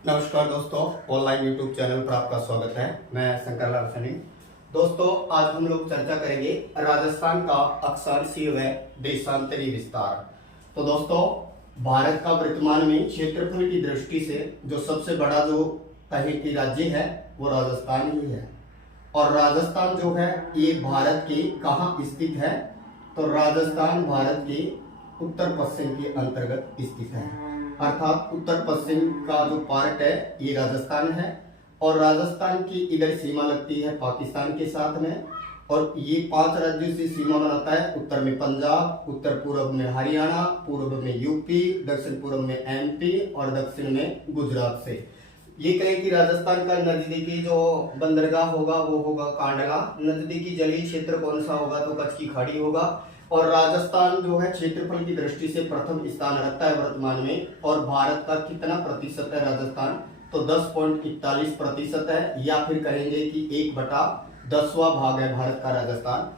नमस्कार दोस्तों, online YouTube channel पर आपका स्वागत है। मैं शंकर लाल सनी। दोस्तों, आज हम लोग चर्चा करेंगे राजस्थान का अक्षांशीय व देशांतरी विस्तार। तो दोस्तों, भारत का वर्तमान में क्षेत्रफल की दृष्टि से जो सबसे बड़ा जो कहें कि राज्य है वो राजस्थान ही है। और राजस्थान जो है ये भारत के कहाँ स्थित है? तो राजस्थान भारत के उत्तर पश्चिम के अंतर्गत स्थित है, अर्थात उत्तर पश्चिम का जो पार्ट है ये राजस्थान है। और राजस्थान की इधर सीमा लगती है पाकिस्तान के साथ में, और ये 5 राज्यों से सीमा बनाता है। उत्तर में पंजाब, उत्तर पूर्व में हरियाणा, पूर्व में यूपी, दक्षिण पूर्व में एमपी और दक्षिण में गुजरात से। ये कहें कि राजस्थान का नजदीकी जो बंदरगाह होगा वो होगा कांडला। नजदीकी जलीय क्षेत्र कौन सा होगा? तो कच्छ की खाड़ी होगा। और राजस्थान जो है क्षेत्रफल की दृष्टि से प्रथम स्थान रखता है वर्तमान में। और भारत का कितना प्रतिशत है राजस्थान? तो 10.41% है, या फिर कहेंगे कि 1/10वां भाग है भारत का राजस्थान।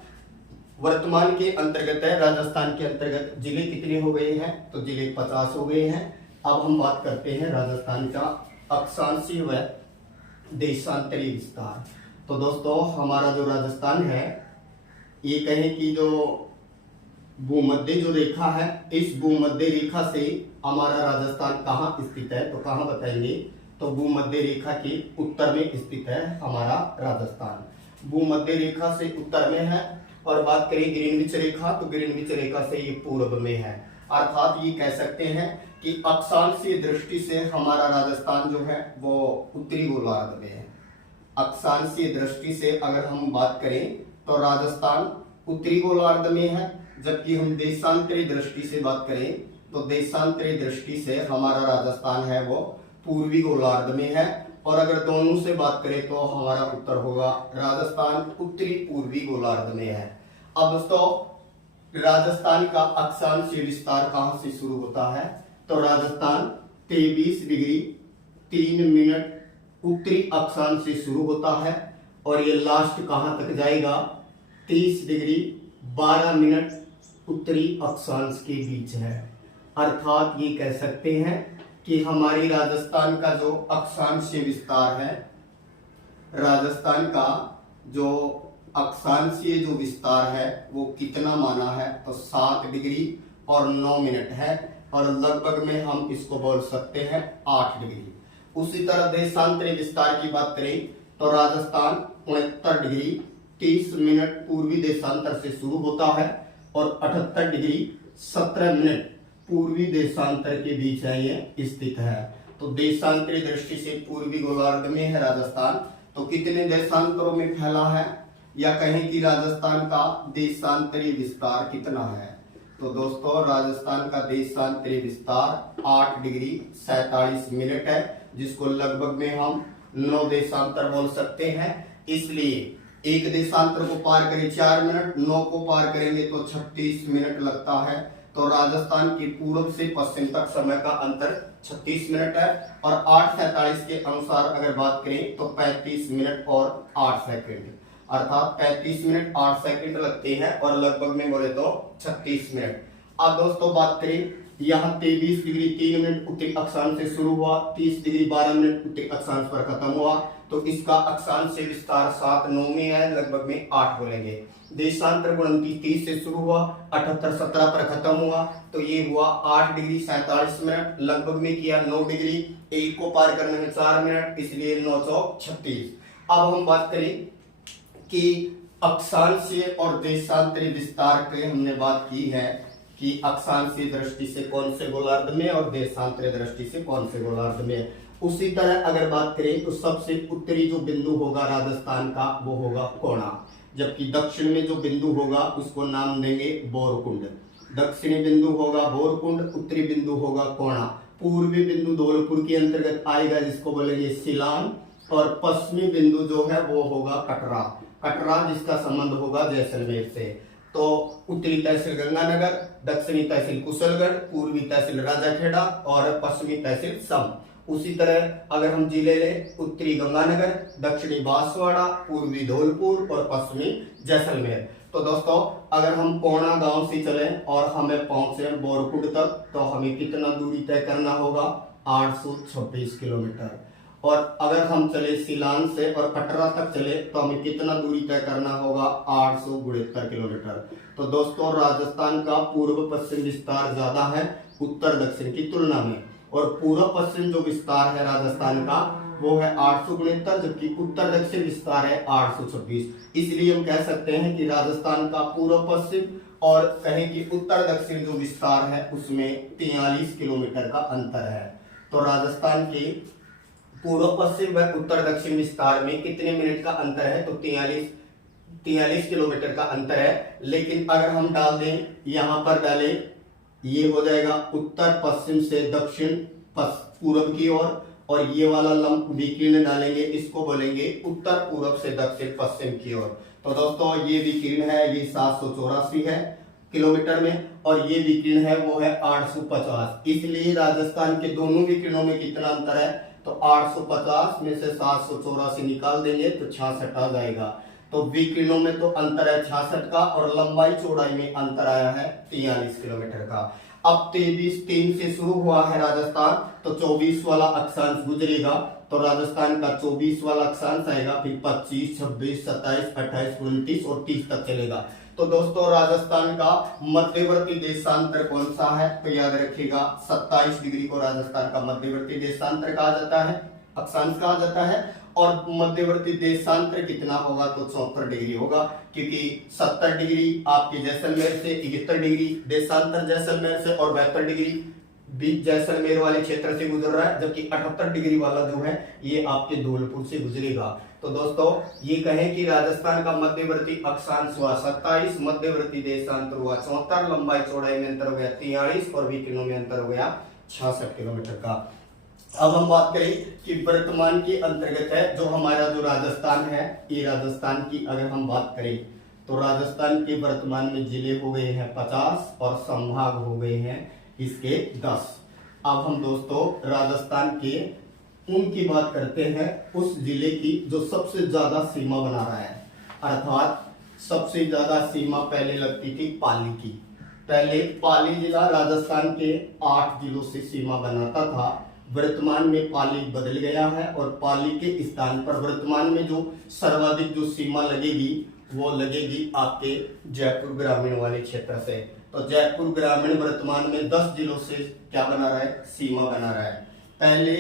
वर्तमान के अंतर्गत है। राजस्थान के अंतर्गत जिले कितने हो गए हैं? तो जिले 50 हो गए हैं। अब हम बात करते हैं राजस्थान का अक्षांशीय व देशांतरी विस्तार। तो दोस्तों, हमारा जो राजस्थान है ये कहें कि जो भूमध्य जो रेखा है, इस भूमध्य रेखा से हमारा राजस्थान कहाँ स्थित है? तो कहाँ बताएंगे? तो भूमध्य रेखा के उत्तर में स्थित है हमारा राजस्थान। भूमध्य रेखा से उत्तर में है। और बात करें ग्रीनविच रेखा, तो ग्रीनविच रेखा से ये पूर्व में है। अर्थात ये कह सकते हैं कि अक्षांशीय दृष्टि से हमारा राजस्थान जो है वो उत्तरी गोलार्ध में है। अक्षांशीय दृष्टि से अगर हम बात करें तो राजस्थान उत्तरी गोलार्ध में है, जबकि हम देशांतरी दृष्टि से बात करें तो देशांतरी दृष्टि से हमारा राजस्थान है वो पूर्वी गोलार्ध में है। और अगर दोनों से बात करें तो हमारा उत्तर होगा राजस्थान उत्तरी पूर्वी गोलार्ध में है। अब दोस्तों, राजस्थान का अक्षांशीय विस्तार कहां से शुरू होता है? तो राजस्थान 23 डिग्री 3 मिनट उत्तरी अक्षांश से शुरू होता है, और ये लास्ट कहां तक जाएगा? 30 डिग्री 12 मिनट उत्तरी अक्षांश के बीच है। अर्थात ये कह सकते हैं कि हमारी राजस्थान का जो अक्षांशीय विस्तार है, राजस्थान का जो अक्षांशीय जो विस्तार है वो कितना माना है? तो 7 डिग्री और 9 मिनट है, और लगभग में हम इसको बोल सकते हैं 8 डिग्री। उसी तरह देशांतरी विस्तार की बात करें तो राजस्थान 69 डिग्री 30 मिनट पूर्वी देशांतर से शुरू होता है, और 78 डिग्री 17 मिनट पूर्वी देशांतर के बीच है ये स्थित है। तो देशांतरी दृष्टि से पूर्वी गोलार्ध में है राजस्थान। तो कितने देशांतरों में फैला है, या कहें कि राजस्थान का देशांतरी विस्तार कितना है? तो दोस्तों, राजस्थान का देशांतरी विस्तार 8 डिग्री 47 मिनट है, जिसको लगभग में हम 9 देशांतर बोल सकते हैं। इसलिए एक देशांतर को पार करें 4 मिनट, 9 को पार करेंगे तो 36 मिनट लगता है। तो राजस्थान की पूर्व से पश्चिम तक समय का अंतर 36 मिनट है। और 8:47 के अनुसार अगर बात करें तो 35 मिनट और 8 सेकंड, अर्थात 35 मिनट 8 सेकंड लगते हैं, और लगभग में बोले तो 36 मिनट। अब दोस्तों बात करें, यहाँ 23 डिग्री 3 मिनट उत्तरी अक्षांश से शुरू हुआ, 30 डिग्री 12 मिनट उत्तरी अक्षांश पर खत्म हुआ। तो इसका अक्षांश से विस्तार 7-9 में है, लगभग में 8 बोलेंगे। देशांतर गुणनती 30 से शुरू हुआ, 78-17 पर खत्म हुआ, तो ये हुआ 8 डिग्री 47 मिनट। लगभग में किया 9 डिग्री, 1 को पार करने में 4 मिनट, इसलिए 9 36। अब हम बात करें कि अक्षांशीय और देशांतरी विस्तार की हमने बात की है कि अक्षांशीय दृष्टि से कौन से गोलार्ध में और देशांतरी दृष्टि से कौन से गोलार्ध में। उसी तरह अगर बात करें तो सबसे उत्तरी जो बिंदु होगा राजस्थान का वो होगा कोणा, जबकि दक्षिण में जो बिंदु होगा उसको नाम देंगे बोरकुंड। दक्षिणी बिंदु होगा बोरकुंड, उत्तरी बिंदु होगा कोणा। पूर्वी बिंदु धौलपुर के अंतर्गत आएगा, जिसको बोलेंगे सिलान। और पश्चिमी बिंदु जो है वो होगा कटरा, कटरा जिसका संबंध होगा जैसलमेर से। तो उत्तरी तहसील गंगानगर, दक्षिणी तहसील कुशलगढ़, पूर्वी तहसील राजाखेड़ा और पश्चिमी तहसील सम। उसी तरह अगर हम जिले लें, उत्तरी गंगानगर, दक्षिणी बांसवाड़ा, पूर्वी धौलपुर और पश्चिमी जैसलमेर। तो दोस्तों, अगर हम कोणा गांव से चलें और हमें पहुंचे बोरकुंड तक, तो हमें कितना दूरी तय करना होगा? 826 किलोमीटर। और अगर हम चले सीलान से और कटरा तक चले तो हमें कितना दूरी तय करना होगा, 872 किलोमीटर। तो दोस्तों राजस्थान का पूर्व पश्चिम विस्तार ज्यादा है उत्तर दक्षिण की तुलना में, और पूर्व पश्चिम जो विस्तार है राजस्थान का वो है 869, जबकि उत्तर दक्षिण विस्तार है 826। इसलिए हम कह सकते हैं कि राजस्थान का पूर्व पश्चिम और कहें कि उत्तर दक्षिण जो विस्तार है उसमें 43 किलोमीटर का अंतर है। तो राजस्थान के पूर्व पश्चिम व उत्तर दक्षिण विस्तार में कितने मिनट का अंतर है, तो 43 किलोमीटर का अंतर है। लेकिन अगर हम डाल दें, यहां पर डालें, ये हो जाएगा उत्तर पश्चिम से दक्षिण पूर्व की ओर, और ये वाला लंब विकीर्ण डालेंगे, इसको बोलेंगे उत्तर पूर्व से दक्षिण पश्चिम की ओर। तो दोस्तों ये विकीर्ण है, ये 784 है किलोमीटर में, और ये विकीर्ण है वो है 850। इसलिए राजस्थान के दोनों विकीर्णों में कितना अंतर है, तो 850 में से 784 निकाल देंगे तो 66 आ जाएगा। तो विकीर्णों में तो अंतर है 66 का, और लंबाई चौड़ाई में अंतर आया है 43 किलोमीटर का। अब 23 से शुरू हुआ है राजस्थान, तो 24 वाला अक्षांश गुजरेगा, तो राजस्थान का 24 वाला अक्षांश आएगा, फिर 25, 26, 27, 28, 29 और 30 तक चलेगा। तो दोस्तों राजस्थान का मध्यवर्ती देशांतर कौन सा है, तो याद रखिएगा 27 डिग्री को राजस्थान का मध्यवर्ती देशांतर कहा जाता है, अक्षांश कहा जाता है। और मध्यवर्ती देशांतर कितना होगा, तो 74 डिग्री होगा, क्योंकि 70 डिग्री आपके जैसलमेर से, 71 डिग्री देशांतर जैसलमेर से, और 72 डिग्री बीच जैसलमेर वाले क्षेत्र से गुजर रहा है, जबकि 78 डिग्री वाला जो है ये आपके धौलपुर से गुजरेगा। तो दोस्तों ये कहें कि राजस्थान का मध्यवर्ती अक्षांश हुआ 27, मध्यवर्ती देशांतर हुआ 74, लंबाई चौड़ाई में अंतर हो गया 43, और विकीर्णों में अंतर हो गया 66 किलोमीटर का। अब हम बात करें कि वर्तमान के अंतर्गत है जो हमारा जो राजस्थान है, ये राजस्थान की अगर हम बात करें तो राजस्थान के वर्तमान में जिले हो गए हैं 50 और संभाग हो गए हैं इसके 10। अब हम दोस्तों राजस्थान के उनकी बात करते हैं उस जिले की जो सबसे ज्यादा सीमा बना रहा है, अर्थात सबसे ज्यादा सीमा पहले लगती थी पाली की। पहले पाली जिला राजस्थान के 8 जिलों से सीमा बनाता था, वर्तमान में पाली बदल गया है, और पाली के स्थान पर वर्तमान में जो सर्वाधिक जो सीमा लगेगी वो लगेगी आपके जयपुर ग्रामीण वाले क्षेत्र से। तो जयपुर ग्रामीण वर्तमान में 10 जिलों से क्या बना रहा है, सीमा बना रहा है। पहले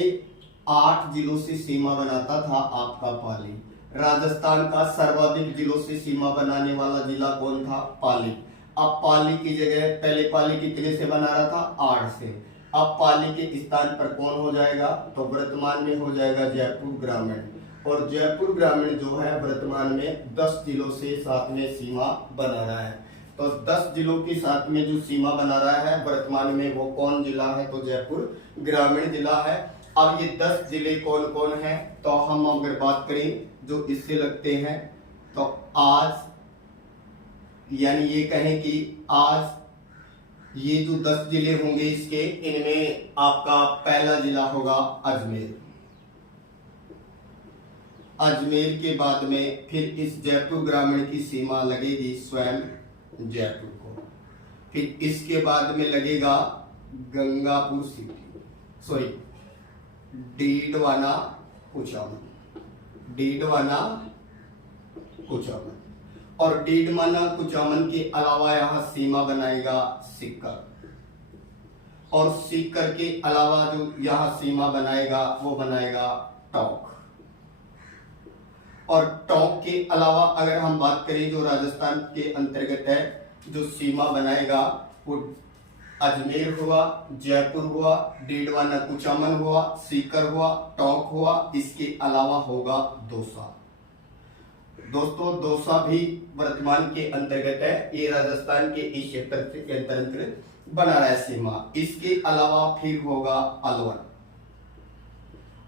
8 जिलों से सीमा बनाता था आपका पाली। राजस्थान का सर्वाधिक जिलों से सीमा बनाने वाला जिला कौन था, पाली। अब पाली की जगह पहले पाली कितने से बना रहा था, 8 से। अब पाली के स्थान पर कौन हो जाएगा, तो वर्तमान में हो जाएगा जयपुर ग्रामीण, और जयपुर ग्रामीण जो है वर्तमान में 10 जिलों से साथ में सीमा बना रहा है। तो 10 जिलों के साथ में जो सीमा बना रहा है वर्तमान में वो कौन जिला है, तो जयपुर ग्रामीण जिला है। अब ये 10 जिले कौन कौन है, तो हम अगर बात करें जो इससे लगते हैं, तो आज यानी ये कहें कि आज ये जो 10 जिले होंगे इसके, इनमें आपका पहला जिला होगा अजमेर। अजमेर के बाद में फिर इस जयपुर ग्रामीण की सीमा लगेगी स्वयं जयपुर को, फिर इसके बाद में लगेगा गंगापुर सिटी, सॉरी डीडवाना कुचामन, डीडवाना कुचामन, और डीडवाना कुचामन के अलावा यहां सीमा बनाएगा सीकर, और सीकर के अलावा जो यहां सीमा बनाएगा वो बनाएगा टोंक, और टोंक के अलावा अगर हम बात करें जो राजस्थान के अंतर्गत है जो सीमा बनाएगा वो अजमेर हुआ, जयपुर हुआ, डीडवाना कुचामन हुआ, सीकर हुआ, टोंक हुआ, इसके अलावा होगा दौसा। दोस्तों दौसा भी वर्तमान के अंतर्गत है, ये राजस्थान के इस क्षेत्र के अंतर्गत बना रहा है सीमा। इसके अलावा फिर होगा अलवर,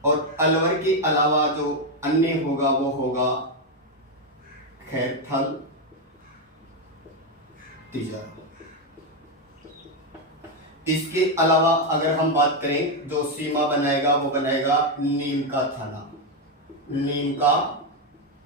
और अलवर के अलावा जो अन्य होगा वो होगा खैरथल, तिजरा। इसके अलावा अगर हम बात करें जो सीमा बनाएगा वो बनाएगा नीम का थाना, नीम का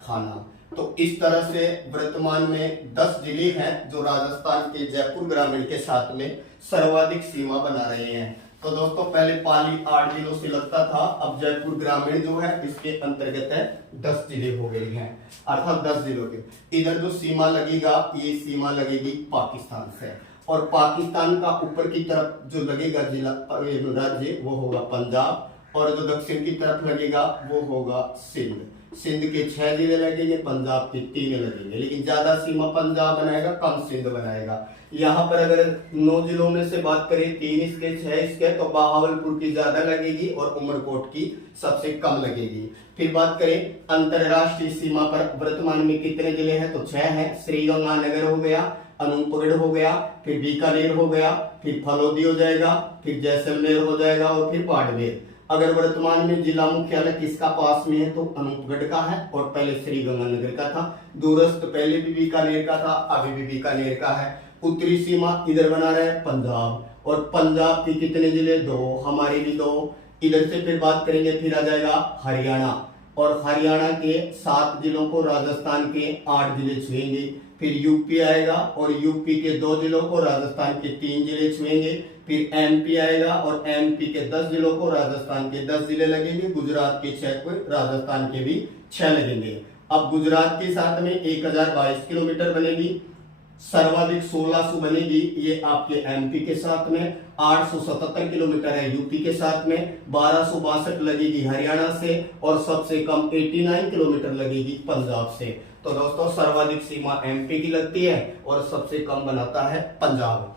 थाना। तो इस तरह से वर्तमान में 10 जिले हैं जो राजस्थान के जयपुर ग्रामीण के साथ में सर्वाधिक सीमा बना रहे हैं। तो दोस्तों पहले पाली 8 जिलों से लगता था, अब जयपुर ग्रामीण जो है इसके अंतर्गत है 10 जिले हो गए हैं, अर्थात 10 जिलों के। इधर जो सीमा लगेगा ये सीमा लगेगी पाकिस्तान से, और पाकिस्तान का ऊपर की तरफ जो लगेगा जिला राज्य वो होगा पंजाब, और जो दक्षिण की तरफ लगेगा वो होगा सिंध। सिंध के 6 जिले लगेंगे, पंजाब के 3 लगेंगे, लेकिन ज्यादा सीमा पंजाब बनाएगा, कम सिंध बनाएगा। यहाँ पर अगर 9 जिलों में से बात करें, 3 इसके 6 इसके, तो बहावलपुर की ज्यादा लगेगी और उमरकोट की सबसे कम लगेगी। फिर बात करें अंतरराष्ट्रीय सीमा पर वर्तमान में कितने जिले हैं, तो 6 हैं। श्रीगंगानगर हो गया, अनूपगढ़ हो गया, फिर बीकानेर हो गया, फिर फलोदी हो जाएगा, फिर जैसलमेर हो जाएगा, और फिर बाड़मेर। अगर वर्तमान में जिला मुख्यालय किसका पास में है, तो अनूपगढ़ का है, और पहले श्रीगंगानगर का था। दूरस्थ पहले भी बीकानेर का था, अभी भी बीकानेर का है। उत्तरी सीमा इधर बना रहे पंजाब, और पंजाब के कितने जिले, 2, हमारे भी 2। इधर से फिर बात करेंगे, फिर आ जाएगा हरियाणा, और हरियाणा के 7 जिलों को राजस्थान के 8 जिले छुएंगे। फिर यूपी आएगा, और यूपी के 2 जिलों को राजस्थान के 3 जिले छुएंगे। फिर एमपी आएगा, और एमपी के 10 जिलों को राजस्थान के 10 जिले लगेंगे। गुजरात के 6 को राजस्थान के भी 6 लगेंगे। अब गुजरात के साथ में 1022 किलोमीटर बनेगी, सर्वाधिक 1600 बनेगी ये आपके एमपी के साथ में। 877 किलोमीटर है यूपी के साथ में, 1262 लगेगी हरियाणा से, और सबसे कम 89 किलोमीटर लगेगी पंजाब से। तो दोस्तों सर्वाधिक सीमा एमपी की लगती है, और सबसे कम बनाता है पंजाब।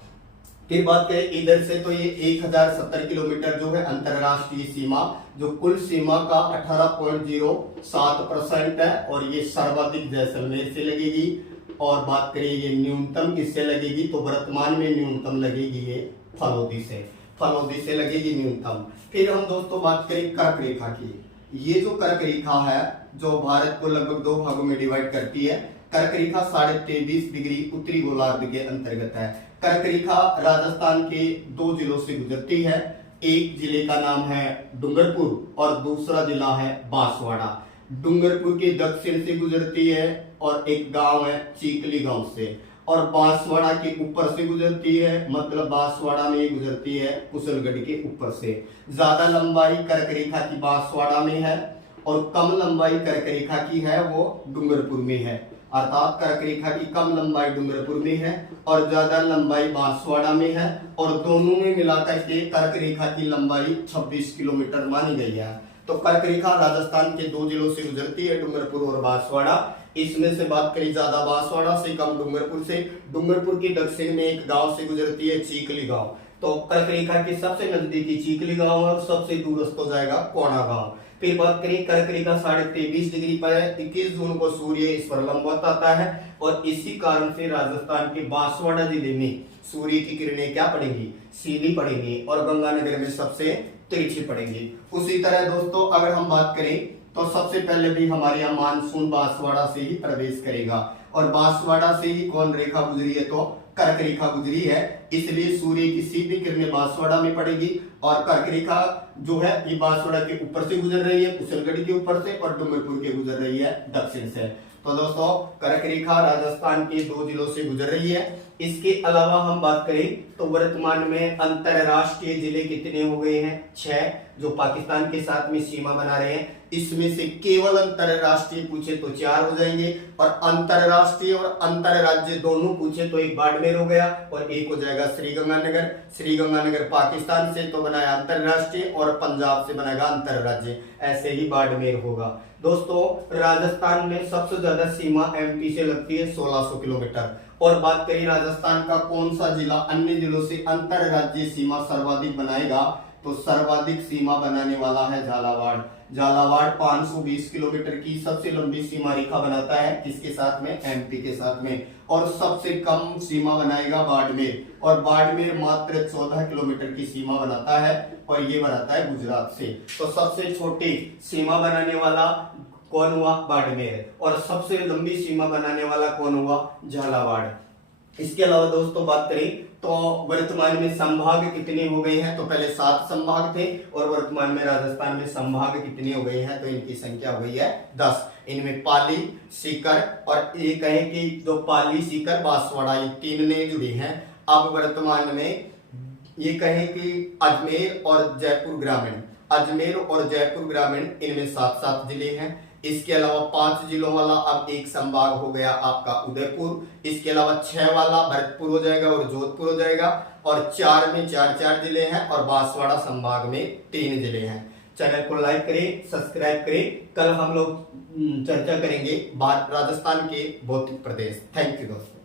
फिर बात करें इधर से, तो ये 1070 किलोमीटर जो है अंतरराष्ट्रीय सीमा, जो कुल सीमा का 18.07% है, और ये सर्वाधिक जैसलमेर से लगेगी। और बात करें ये न्यूनतम किससे लगेगी, तो वर्तमान में न्यूनतम लगेगी ये फलोदी से, फलोदी से लगेगी न्यूनतम। फिर हम दोस्तों बात करें कर्क रेखा की। ये जो कर्क रेखा है जो भारत को लगभग 2 भागों में डिवाइड करती है, कर्क रेखा 23.5 डिग्री उत्तरी गोलार्ध के अंतर्गत है। कर्क रेखा राजस्थान के 2 जिलों से गुजरती है। एक जिले का नाम है डूंगरपुर, और दूसरा जिला है बांसवाड़ा। डूंगरपुर के दक्षिण से गुजरती है, और एक गांव है चीकली गांव से, और बांसवाड़ा के ऊपर से गुजरती है, मतलब बांसवाड़ा में गुजरती है कुशलगढ़ के ऊपर से। ज्यादा लंबाई कर्क रेखा की बांसवाड़ा में है, और कम लंबाई कर्क रेखा की है वो डूंगरपुर में है। अर्थात कर्क रेखा की कम लंबाई डूंगरपुर में है, और ज्यादा लंबाई बांसवाड़ा में है, और दोनों में मिलाकर के कर्क रेखा की लंबाई 26 किलोमीटर मानी गई है। तो कर्क रेखा राजस्थान के 2 जिलों से गुजरती है, डूंगरपुर और बांसवाड़ा। इसमें से बात करी ज्यादा बांसवाड़ा से, कम डूंगरपुर से। डूंगरपुर के दक्षिण में एक गांव से गुजरती है चीकली गांव। तो कर्क रेखा की सबसे नजदीकी चीकली गांव है, और सबसे दूरस्थ हो जाएगा कोणा गांव। फिर बात करें कर्क रेखा 23.5 डिग्री पर है। 21 जून को सूर्य इस पर लंबवत आता है, और इसी कारण से राजस्थान के बांसवाड़ा जिले में सूर्य की किरणें क्या पड़ेंगी, सीधी पड़ेंगी, और गंगानगर में सबसे तिरछी पड़ेंगी। उसी तरह दोस्तों अगर हम बात करें तो सबसे पहले भी हमारे यहाँ मानसून बांसवाड़ा से ही प्रवेश करेगा, और बांसवाड़ा से ही कौन रेखा गुजरी है, तो कर्क रेखा गुजरी है। इसलिए सूर्य की सीधी किरणें बांसवाड़ा में पड़ेगी, और कर्क रेखा जो है ये बांसवाड़ा के ऊपर से गुजर रही है, कुशलगढ़ के ऊपर से, और डूंगरपुर के गुजर रही है दक्षिण से। तो दोस्तों कर्क रेखा राजस्थान के 2 जिलों से गुजर रही है। इसके अलावा हम बात करें तो वर्तमान में अंतरराष्ट्रीय जिले कितने हो गए हैं, 6, जो पाकिस्तान के साथ में सीमा बना रहे हैं। इसमें से केवल अंतरराष्ट्रीय पूछे तो 4 हो जाएंगे, और अंतरराष्ट्रीय और अंतरराज्य दोनों पूछे तो एक बाड़मेर हो गया, और एक हो जाएगा श्रीगंगानगर। श्रीगंगानगर पाकिस्तान से तो बनाया अंतरराष्ट्रीय, और पंजाब से बनाएगा अंतरराज्य, ऐसे ही बाड़मेर होगा। दोस्तों राजस्थान में सबसे ज्यादा सीमा एमपी से लगती है 1600 किलोमीटर। और बात करें राजस्थान का कौन सा जिला अन्य जिलों से अंतरराज्यीय सीमा सर्वाधिक बनाएगा, तो सर्वाधिक सीमा बनाने वाला है झालावाड़। झालावाड़ 520 किलोमीटर की सबसे लंबी सीमा रेखा बनाता है, किसके साथ में, एमपी के साथ में। और सबसे कम सीमा बनाएगा बाड़मेर, और बाड़मेर मात्र 14 किलोमीटर की सीमा बनाता है, और ये बनाता है गुजरात से। तो सबसे छोटी सीमा बनाने वाला कौन हुआ, बाड़मेर, और सबसे लंबी सीमा बनाने वाला कौन हुआ, झालावाड़। इसके अलावा दोस्तों बात करें तो वर्तमान में संभाग कितने हो गए हैं, तो पहले 7 संभाग थे, और वर्तमान में राजस्थान में संभाग कितने हो गए हैं, तो इनकी संख्या हो गई है 10। इनमें पाली, सीकर, और ये कहें कि जो पाली, सीकर, बांसवाड़ा, ये 3 नए जुड़े हैं। अब वर्तमान में ये कहें कि अजमेर और जयपुर ग्रामीण, अजमेर और जयपुर ग्रामीण इनमें 7-7 जिले हैं। इसके अलावा 5 जिलों वाला अब एक संभाग हो गया आपका उदयपुर। इसके अलावा 6 वाला भरतपुर हो जाएगा और जोधपुर हो जाएगा, और 4 में 4-4 जिले हैं, और बांसवाड़ा संभाग में 3 जिले हैं। चैनल को लाइक करें, सब्सक्राइब करें। कल हम लोग चर्चा करेंगे राजस्थान के भौतिक प्रदेश। थैंक यू दोस्तों।